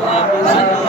Bharat